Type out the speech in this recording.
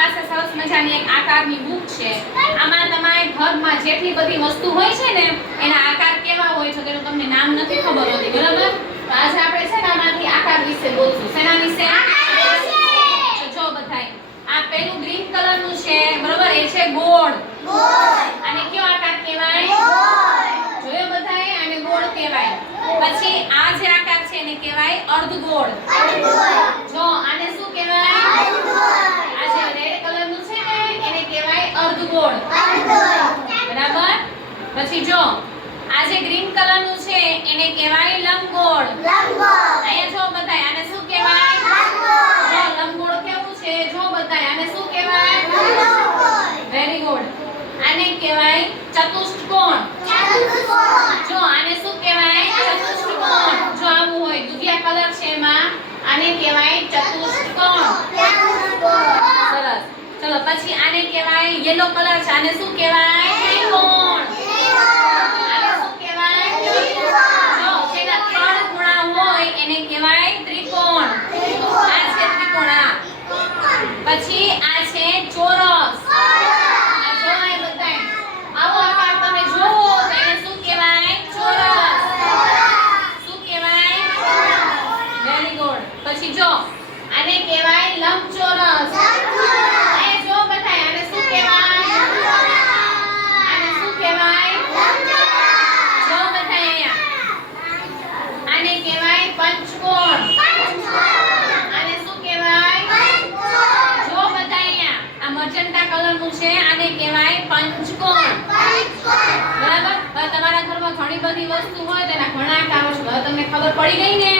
પાસે સરસ મજાની એક આકારની બુક છે. આમાં તમારે ઘરમાં જેટલી બધી વસ્તુ હોય છે ને, એના આકાર કેવા હોય છે, તેનું તમને નામ નથી ખબર હોતી, બરાબર? તો આજે આપણે છે ને આમાંથી આકાર વિશે બોલશું. શેના વિશે? જો બધાય, આ પેલું ગ્રીન કલરનું છે, બરાબર? એ છે ગોળ. અને કયો આકાર કહેવાય? જોયો બધાએ આને ગોળ કહેવાય. પછી આ જે આકાર છે એને કહેવાય અર્ધગોળ. જો, આને શું કહેવાય આ જે રેડ કલરનું છે ને એને કહેવાય અર્ધગોળ બરાબર પછી જો. આ જે ગ્રીન કલરનું છે એને કહેવાય લંબગોળ અહીંયા જો બધાય આને શું કહેવાય? જો લંબગોળ કેવું છે? જો બધાય આને શું કહેવાય? વેરી ગુડ આને કહેવાય ચતુષ્કોણ જો આને શું કહેવાય? ચતુષ્કોણ જો આવું હોય દુધિયા કલર છે એમાં. આને કહેવાય ચતુષ્કોણ સરસ. ચલો પછી આને કહેવાય યેલો કલર છે. આને શું કહેવાય ત્રિકોણ આને શું કહેવાય જો જેના ત્રણ ખૂણા હોય એને કહેવાય ત્રિકોણ. આ છે ત્રિકોણ, આ. પછી આ છે ચોરસ. આ જો બધાય આવો આકાર તમે જોવો શું કહેવાય? ચોરસ. શું કહેવાય? વેરી પછી જો, આને કહેવાય લંબચોરસ. કલરનું છે આને કહેવાય પંચકોણ. બરાબર? હવે તમારા ઘરમાં ઘણી બધી વસ્તુ હોય તેના ઘણા કારો છે. હવે તમને ખબર પડી ગઈ ને?